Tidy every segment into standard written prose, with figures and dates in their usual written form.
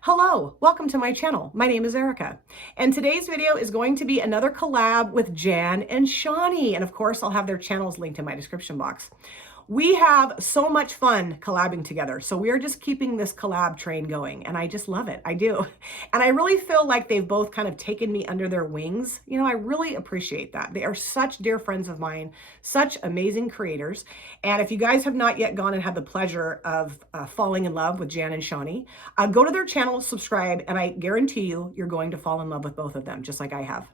Hello, welcome to my channel. My name is Erica, and today's video is going to be another collab with Jan and Shani, and of course I'll have their channels linked in my description box. We have so much fun collabing together, so we are just keeping this collab train going, and I just love it. I do. And I really feel like they've both kind of taken me under their wings. You know, I really appreciate that. They are such dear friends of mine, such amazing creators. And if you guys have not yet gone and had the pleasure of falling in love with Jan and Shani, go to their channel, subscribe, and I guarantee you're going to fall in love with both of them, just like I have.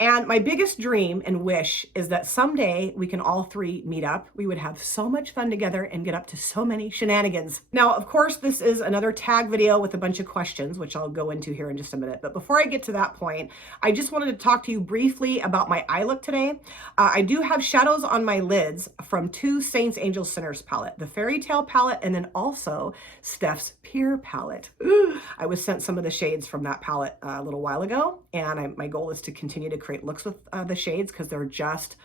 And my biggest dream and wish is that someday we can all three meet up. We would have so much fun together and get up to so many shenanigans. Now, of course, this is another tag video with a bunch of questions, which I'll go into here in just a minute. But before I get to that point, I just wanted to talk to you briefly about my eye look today. I do have shadows on my lids from two Saints, Angels, Sinners palette, the Fairy Tale palette, and then also Steph's Pure palette. I was sent some of the shades from that palette a little while ago, and my goal is to continue to create looks with the shades because they're just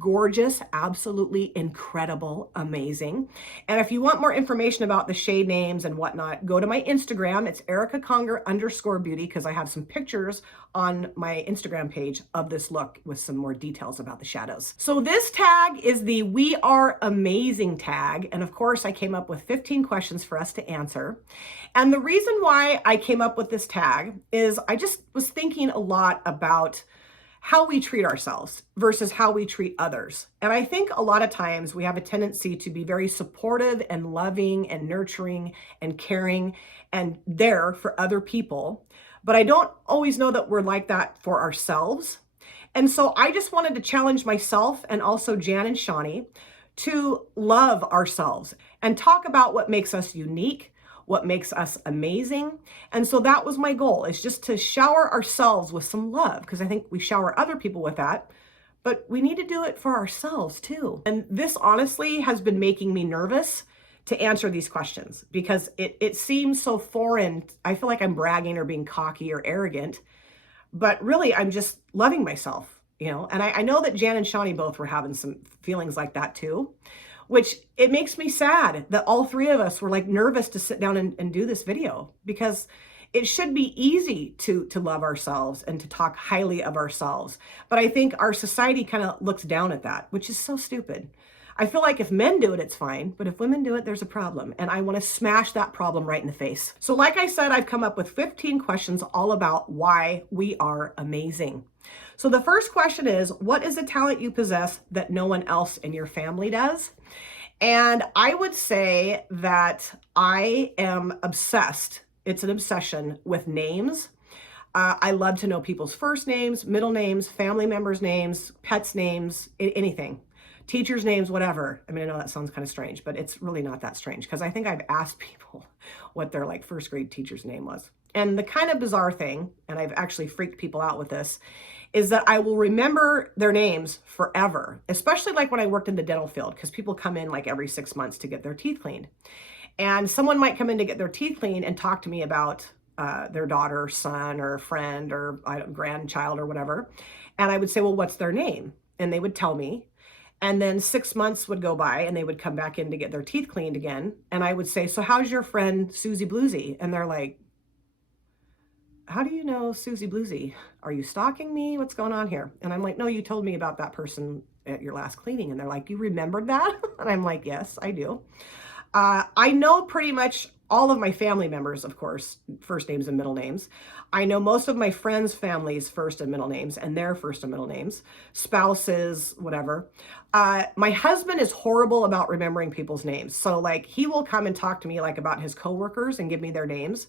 gorgeous, absolutely incredible, amazing. And if you want more information about the shade names and whatnot, go to my Instagram. It's ericaconger_beauty because I have some pictures on my Instagram page of this look with some more details about the shadows. So this tag is the We Are Amazing tag. And of course, I came up with 15 questions for us to answer. And the reason why I came up with this tag is I just was thinking a lot about how we treat ourselves versus how we treat others. And I think a lot of times we have a tendency to be very supportive and loving and nurturing and caring and there for other people. But I don't always know that we're like that for ourselves. And so I just wanted to challenge myself and also Jan and Shani to love ourselves and talk about what makes us unique, what makes us amazing. And so that was my goal, is just to shower ourselves with some love, because I think we shower other people with that, but we need to do it for ourselves too. And this honestly has been making me nervous to answer these questions because it seems so foreign. I feel like I'm bragging or being cocky or arrogant, but really I'm just loving myself, you know? And I know that Jan and Shani both were having some feelings like that too, which it makes me sad that all three of us were like nervous to sit down and do this video, because it should be easy to love ourselves and to talk highly of ourselves. But I think our society kind of looks down at that, which is so stupid. I feel like if men do it, it's fine, but if women do it, there's a problem. And I want to smash that problem right in the face. So like I said, I've come up with 15 questions all about why we are amazing. So the first question is, what is a talent you possess that no one else in your family does? And I would say that I am obsessed. It's an obsession with names. I love to know people's first names, middle names, family members' names, pets' names, anything. Teachers' names, whatever. I mean, I know that sounds kind of strange, but it's really not that strange because I think I've asked people what their like first grade teacher's name was. And the kind of bizarre thing, and I've actually freaked people out with this, is that I will remember their names forever, especially like when I worked in the dental field, because people come in like every 6 months to get their teeth cleaned. And someone might come in to get their teeth cleaned and talk to me about their daughter or son or friend or grandchild or whatever. And I would say, well, what's their name? And they would tell me. And then 6 months would go by and they would come back in to get their teeth cleaned again. And I would say, so how's your friend Susie Bluesy? And they're like, how do you know Susie Bluesy? Are you stalking me? What's going on here? And I'm like, no, you told me about that person at your last cleaning. And they're like, you remembered that? And I'm like, yes, I do. I know pretty much all of my family members, of course, first names and middle names. I know most of my friends' families' first and middle names and their first and middle names, spouses, whatever. My husband is horrible about remembering people's names. So like he will come and talk to me like about his coworkers and give me their names.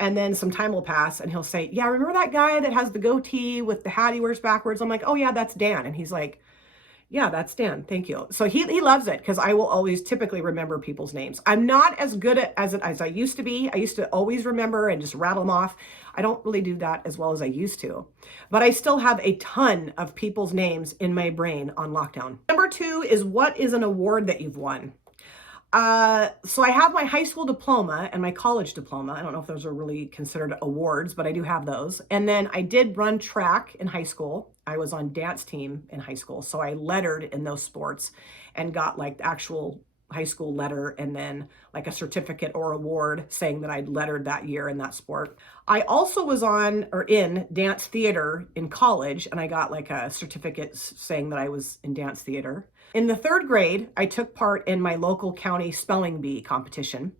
And then some time will pass and he'll say, yeah, remember that guy that has the goatee with the hat he wears backwards? I'm like, oh yeah, that's Dan. And he's like, yeah, that's Dan. Thank you. So he loves it because I will always typically remember people's names. I'm not as good at as I used to be. I used to always remember and just rattle them off. I don't really do that as well as I used to, but I still have a ton of people's names in my brain on lockdown. Number 2 is, what is an award that you've won? So I have my high school diploma and my college diploma. I don't know if those are really considered awards, but I do have those. And then I did run track in high school. I was on dance team in high school. So I lettered in those sports and got like the actual high school letter and then like a certificate or award saying that I'd lettered that year in that sport. I also was on or in dance theater in college, and I got like a certificate saying that I was in dance theater. In the 3rd grade, I took part in my local county spelling bee competition,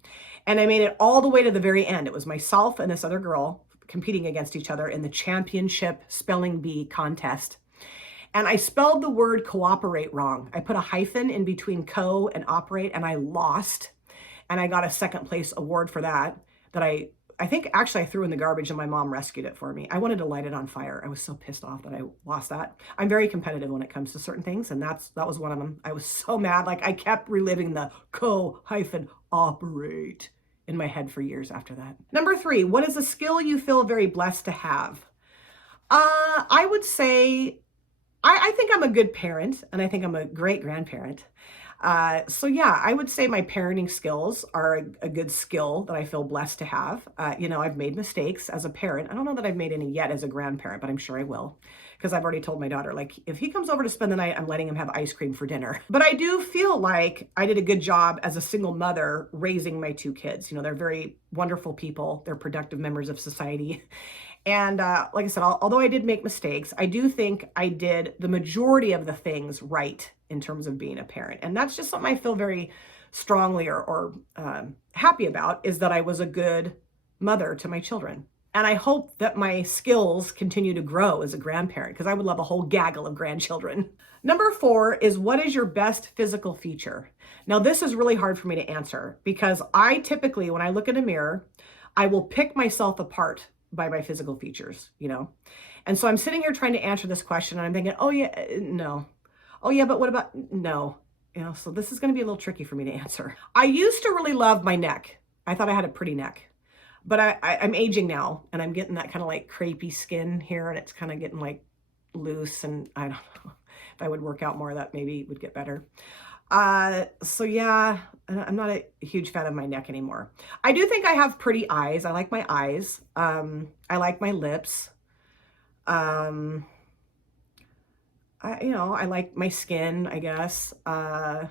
and I made it all the way to the very end. It was myself and this other girl competing against each other in the championship spelling bee contest. And I spelled the word cooperate wrong. I put a hyphen in between co and operate, and I lost. And I got a 2nd place award for that I think actually I threw in the garbage and my mom rescued it for me. I wanted to light it on fire. I was so pissed off that I lost that. I'm very competitive when it comes to certain things, and that was one of them. I was so mad. Like, I kept reliving the co-operate in my head for years after that. Number 3, what is a skill you feel very blessed to have? I would say I think I'm a good parent, and I think I'm a great grandparent. So yeah, I would say my parenting skills are a good skill that I feel blessed to have. I've made mistakes as a parent. I don't know that I've made any yet as a grandparent, but I'm sure I will, because I've already told my daughter, like, if he comes over to spend the night, I'm letting him have ice cream for dinner. But I do feel like I did a good job as a single mother raising my 2 kids. They're very wonderful people. They're productive members of society. And like I said, although I did make mistakes, I do think I did the majority of the things right in terms of being a parent. And that's just something I feel very strongly or happy about, is that I was a good mother to my children. And I hope that my skills continue to grow as a grandparent, because I would love a whole gaggle of grandchildren. Number 4 is, what is your best physical feature? Now, this is really hard for me to answer, because I typically, when I look in a mirror, I will pick myself apart by my physical features, And so I'm sitting here trying to answer this question, and I'm thinking, oh yeah, no. Oh yeah, but what about, no. So this is going to be a little tricky for me to answer. I used to really love my neck. I thought I had a pretty neck, but I'm aging now, and I'm getting that kind of like crepey skin here, and it's kind of getting like loose, and I don't know, if I would work out more, that maybe would get better. So yeah, I'm not a huge fan of my neck anymore. I do think I have pretty eyes. I like my eyes. I like my lips. I like my skin, I guess. I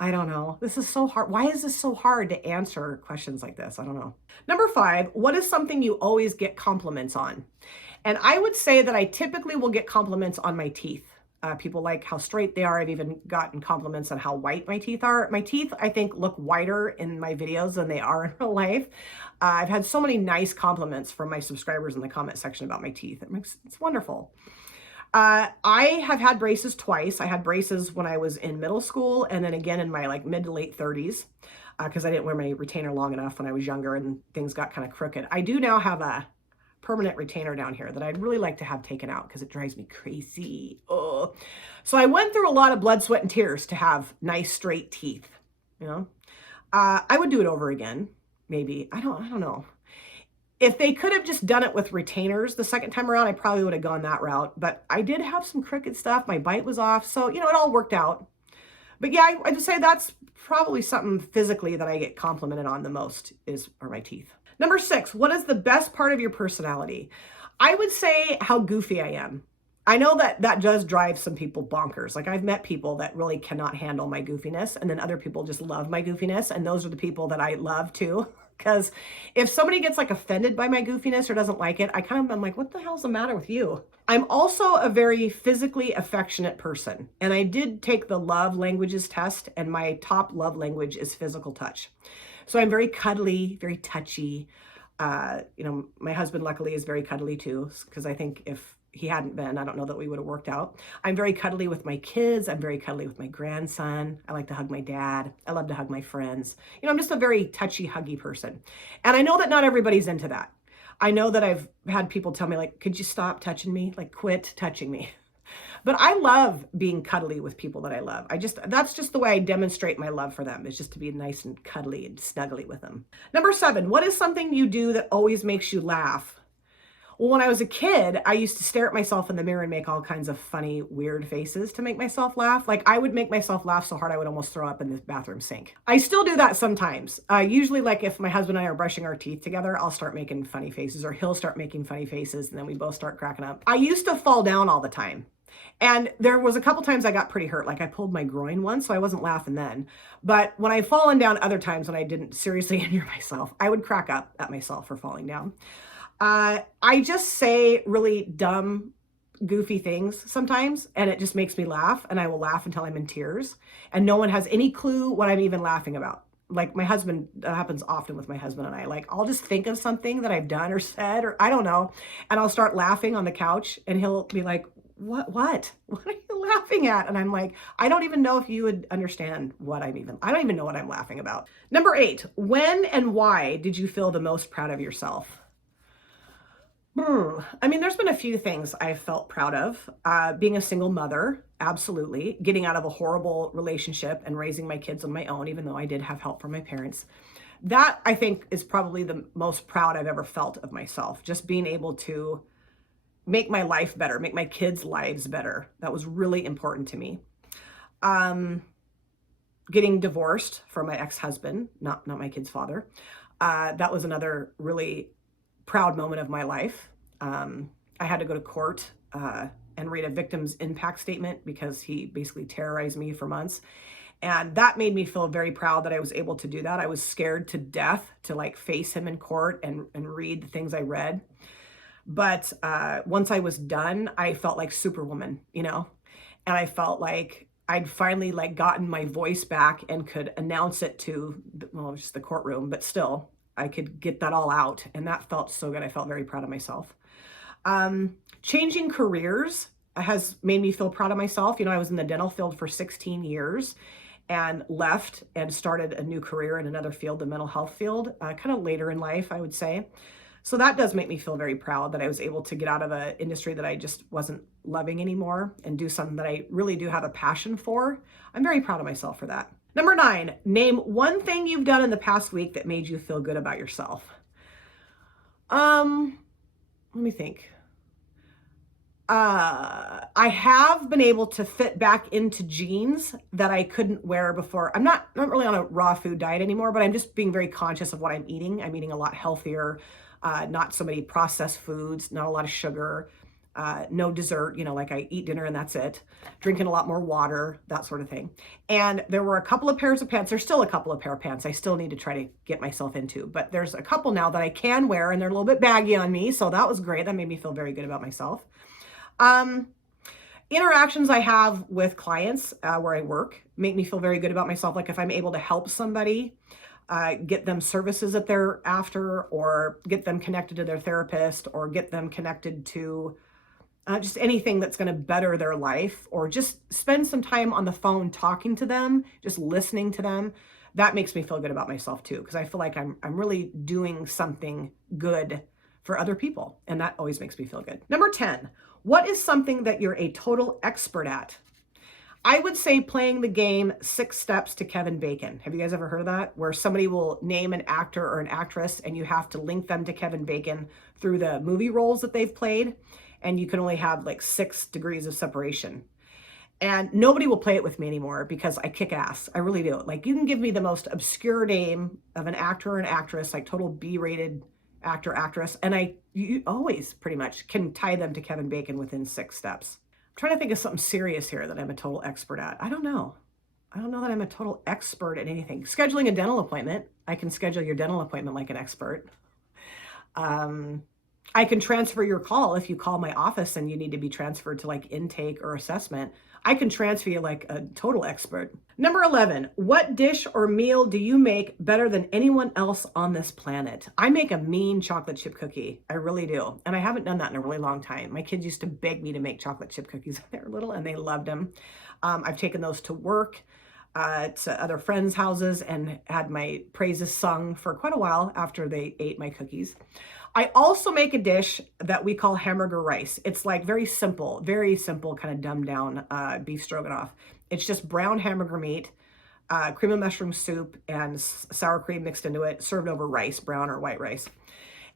don't know. This is so hard. Why is this so hard to answer questions like this? I don't know. Number 5, what is something you always get compliments on? And I would say that I typically will get compliments on my teeth. People like how straight they are. I've even gotten compliments on how white my teeth are. My teeth, I think, look whiter in my videos than they are in real life. I've had so many nice compliments from my subscribers in the comment section about my teeth. It's wonderful. I have had braces twice. I had braces when I was in middle school, and then again in my mid to late 30s, because I didn't wear my retainer long enough when I was younger and things got kind of crooked. I do now have a permanent retainer down here that I'd really like to have taken out, because it drives me crazy. Oh. So I went through a lot of blood, sweat, and tears to have nice straight teeth. I would do it over again, maybe. I don't know. If they could have just done it with retainers the second time around, I probably would have gone that route. But I did have some crooked stuff. My bite was off. So, it all worked out. But yeah, I would say that's probably something physically that I get complimented on the most are my teeth. Number 6, what is the best part of your personality? I would say how goofy I am. I know that does drive some people bonkers. Like, I've met people that really cannot handle my goofiness, and then other people just love my goofiness, and those are the people that I love too. Because if somebody gets offended by my goofiness or doesn't like it, I'm like, what the hell's the matter with you? I'm also a very physically affectionate person. And I did take the love languages test, and my top love language is physical touch. So I'm very cuddly, very touchy. My husband luckily is very cuddly too, because I think if he hadn't been, I don't know that we would have worked out. I'm very cuddly with my kids. I'm very cuddly with my grandson. I like to hug my dad. I love to hug my friends. I'm just a very touchy, huggy person. And I know that not everybody's into that. I know that I've had people tell me, could you stop touching me? Quit touching me. But I love being cuddly with people that I love. That's just the way I demonstrate my love for them, is just to be nice and cuddly and snuggly with them. Number 7, what is something you do that always makes you laugh? Well, when I was a kid, I used to stare at myself in the mirror and make all kinds of funny, weird faces to make myself laugh. Like I would make myself laugh so hard I would almost throw up in the bathroom sink. I still do that sometimes. Usually like if my husband and I are brushing our teeth together, I'll start making funny faces or he'll start making funny faces and then we both start cracking up. I used to fall down all the time. And there was a couple times I got pretty hurt. Like I pulled my groin once, so I wasn't laughing then. But when I've fallen down other times when I didn't seriously injure myself, I would crack up at myself for falling down. I just say really dumb, goofy things sometimes, and it just makes me laugh, and I will laugh until I'm in tears, and no one has any clue what I'm even laughing about. Like my husband, that happens often with my husband and I. Like I'll just think of something that I've done or said, or I don't know, and I'll start laughing on the couch, and he'll be like, what are you laughing at? And I'm like, I don't even know if you would understand I don't even know what I'm laughing about. Number 8, when and why did you feel the most proud of yourself? I mean, there's been a few things I felt proud of. Being a single mother, absolutely. Getting out of a horrible relationship and raising my kids on my own, even though I did have help from my parents. That, I think, is probably the most proud I've ever felt of myself. Just being able to make my life better, make my kids' lives better. That was really important to me. Getting divorced from my ex-husband, not my kid's father. That was another really proud moment of my life. I had to go to court and read a victim's impact statement because he basically terrorized me for months. And that made me feel very proud that I was able to do that. I was scared to death to like face him in court and read the things I read. But once I was done, I felt like Superwoman, you know, and I felt like I'd finally like gotten my voice back and could announce it to, well, just the courtroom, but still I could get that all out. And that felt so good. I felt very proud of myself. Changing careers has made me feel proud of myself. You know, I was in the dental field for 16 years and left and started a new career in another field, the mental health field, kind of later in life, I would say. So that does make me feel very proud that I was able to get out of an industry that I just wasn't loving anymore and do something that I really do have a passion for. I'm very proud of myself for that. Number 9, name one thing you've done in the past week that made you feel good about yourself. Let me think. I have been able to fit back into jeans that I couldn't wear before. I'm not really on a raw food diet anymore, but I'm just being very conscious of what I'm eating. I'm eating a lot healthier, not so many processed foods, not a lot of sugar, no dessert, you know, like I eat dinner and that's it. Drinking a lot more water, that sort of thing. And there were a couple of pairs of pants. There's still a couple of pair of pants I still need to try to get myself into, but there's a couple now that I can wear and they're a little bit baggy on me. So that was great. That made me feel very good about myself. Interactions I have with clients where I work make me feel very good about myself. Like if I'm able to help somebody, get them services that they're after, or get them connected to their therapist, or get them connected to just anything that's going to better their life, or just spend some time on the phone talking to them, just listening to them. That makes me feel good about myself too, because I feel like I'm really doing something good for other people, and that always makes me feel good. Number 10, what is something that you're a total expert at? I would say playing the game 6 Steps to Kevin Bacon. Have you guys ever heard of that? Where somebody will name an actor or an actress and you have to link them to Kevin Bacon through the movie roles that they've played. And you can only have like 6 degrees of separation. And nobody will play it with me anymore because I kick ass. I really do. Like you can give me the most obscure name of an actor or an actress, like total B-rated actor, actress. And you always pretty much can tie them to Kevin Bacon within 6 steps. I'm trying to think of something serious here that I'm a total expert at. I don't know that I'm a total expert at anything. Scheduling a dental appointment. I can schedule your dental appointment like an expert. I can transfer your call if you call my office and you need to be transferred to like intake or assessment. I can transfer you like a total expert. Number 11, what dish or meal do you make better than anyone else on this planet? I make a mean chocolate chip cookie. I really do. And I haven't done that in a really long time. My kids used to beg me to make chocolate chip cookies when they were little and they loved them. I've taken those to work, to other friends' houses and had my praises sung for quite a while after they ate my cookies. I also make a dish that we call hamburger rice. It's like very simple, kind of dumbed down beef stroganoff. It's just brown hamburger meat, cream of mushroom soup, and sour cream mixed into it, served over rice, brown or white rice.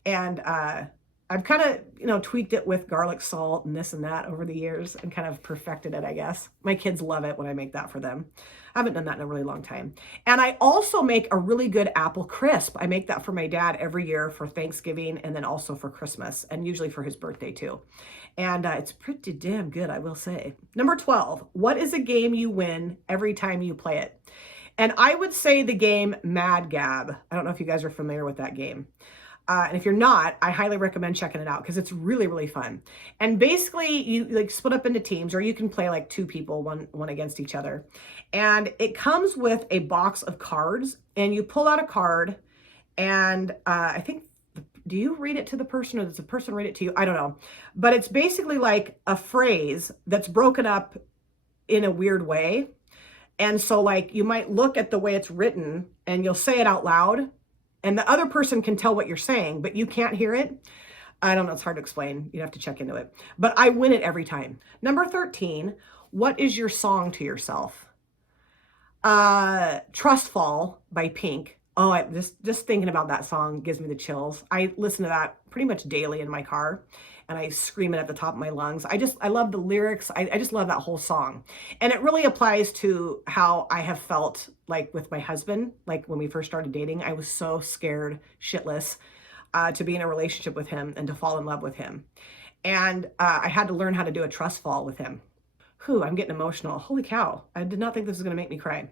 And I I've kind of, tweaked it with garlic salt and this and that over the years and kind of perfected it, I guess. My kids love it when I make that for them. I haven't done that in a really long time. And I also make a really good apple crisp. I make that for my dad every year for Thanksgiving and then also for Christmas and usually for his birthday too. And it's pretty damn good, I will say. Number 12, what is a game you win every time you play it? And I would say the game Mad Gab. I don't know if you guys are familiar with that game. And if you're not, I highly recommend checking it out because it's really, really fun. And basically you like split up into teams, or you can play like two people, one against each other. And it comes with a box of cards and you pull out a card and I think, do you read it to the person or does the person read it to you? I don't know. But it's basically like a phrase that's broken up in a weird way. And so like you might look at the way it's written and you'll say it out loud and the other person can tell what you're saying, but you can't hear it. I don't know. It's hard to explain. You have to check into it, but I win it every time. Number 13, what is your song to yourself? Trust Fall by Pink. Oh, I just thinking about that song gives me the chills. I listen to that pretty much daily in my car and I scream it at the top of my lungs. I love the lyrics. I just love that whole song. And it really applies to how I have felt like with my husband. Like when we first started dating, I was so scared shitless to be in a relationship with him and to fall in love with him. And I had to learn how to do a trust fall with him. Whew, I'm getting emotional. Holy cow. I did not think this was going to make me cry.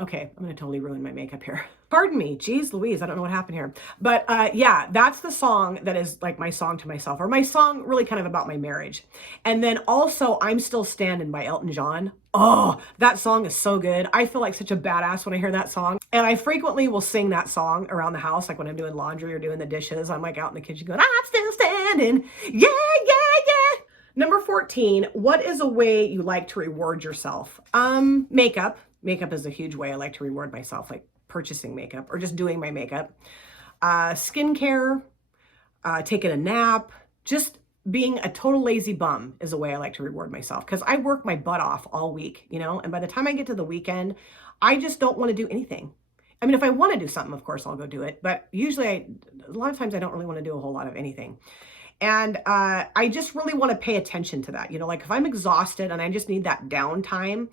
Okay, I'm going to totally ruin my makeup here. Pardon me. Jeez Louise, I don't know what happened here. But yeah, that's the song that is like my song to myself, or my song really kind of about my marriage. And then also I'm Still Standing by Elton John. Oh, that song is so good. I feel like such a badass when I hear that song. And I frequently will sing that song around the house, like when I'm doing laundry or doing the dishes. I'm like out in the kitchen going, I'm still standing. Yeah, yeah, yeah. Number 14, what is a way you like to reward yourself? Makeup. Makeup is a huge way I like to reward myself, like purchasing makeup or just doing my makeup. Skincare, taking a nap, just being a total lazy bum is a way I like to reward myself because I work my butt off all week, and by the time I get to the weekend, I just don't want to do anything. I mean, if I want to do something, of course, I'll go do it. But usually a lot of times I don't really want to do a whole lot of anything. And I just really want to pay attention to that. Like if I'm exhausted and I just need that downtime,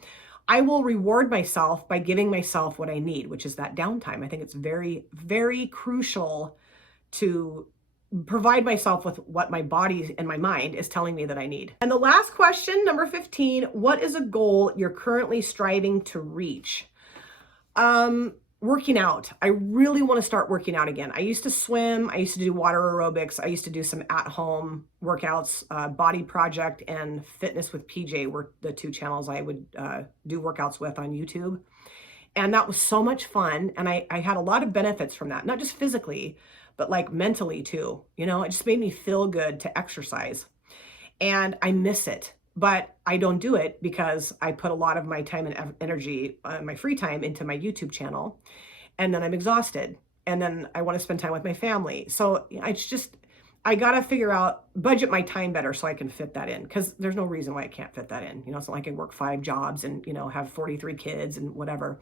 I will reward myself by giving myself what I need, which is that downtime. I think it's very, very crucial to provide myself with what my body and my mind is telling me that I need. And the last question, number 15, what is a goal you're currently striving to reach? Working out. I really want to start working out again. I used to swim. I used to do water aerobics. I used to do some at-home workouts. Body Project and Fitness with PJ were the two channels I would do workouts with on YouTube. And that was so much fun. And I had a lot of benefits from that, not just physically, but like mentally too. It just made me feel good to exercise. And I miss it. But I don't do it because I put a lot of my time and energy, my free time into my YouTube channel. And then I'm exhausted. And then I want to spend time with my family. So I got to figure out, budget my time better so I can fit that in. Because there's no reason why I can't fit that in. It's not like I work 5 jobs and, have 43 kids and whatever.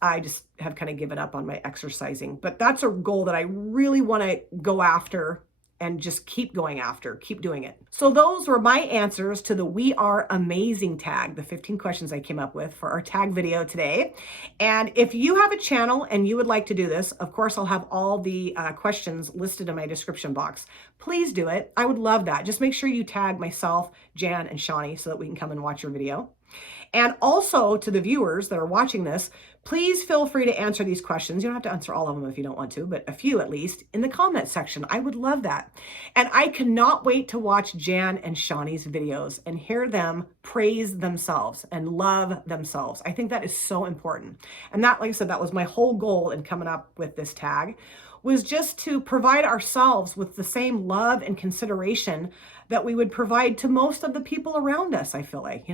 I just have kind of given up on my exercising. But that's a goal that I really want to go after and just keep going after, keep doing it. So those were my answers to the We Are Amazing tag, the 15 questions I came up with for our tag video today. And if you have a channel and you would like to do this, of course, I'll have all the questions listed in my description box. Please do it. I would love that. Just make sure you tag myself, Jan, and Shani so that we can come and watch your video. And also to the viewers that are watching this, please feel free to answer these questions. You don't have to answer all of them if you don't want to, but a few at least in the comment section. I would love that. And I cannot wait to watch Jan and Shani's videos and hear them praise themselves and love themselves. I think that is so important. And that, like I said, that was my whole goal in coming up with this tag, was just to provide ourselves with the same love and consideration that we would provide to most of the people around us, I feel like,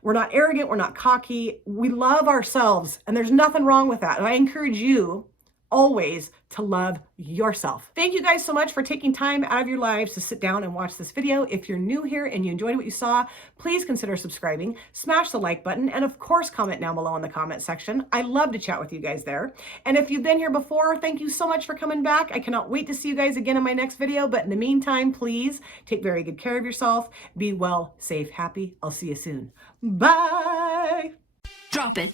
We're not arrogant, we're not cocky, we love ourselves, and there's nothing wrong with that. And I encourage you always to love yourself. Thank you guys so much for taking time out of your lives to sit down and watch this video. If you're new here and you enjoyed what you saw, please consider subscribing, smash the like button, and of course, comment down below in the comment section. I love to chat with you guys there. And if you've been here before, thank you so much for coming back. I cannot wait to see you guys again in my next video. But in the meantime, please take very good care of yourself. Be well, safe, happy. I'll see you soon. Bye. Drop it.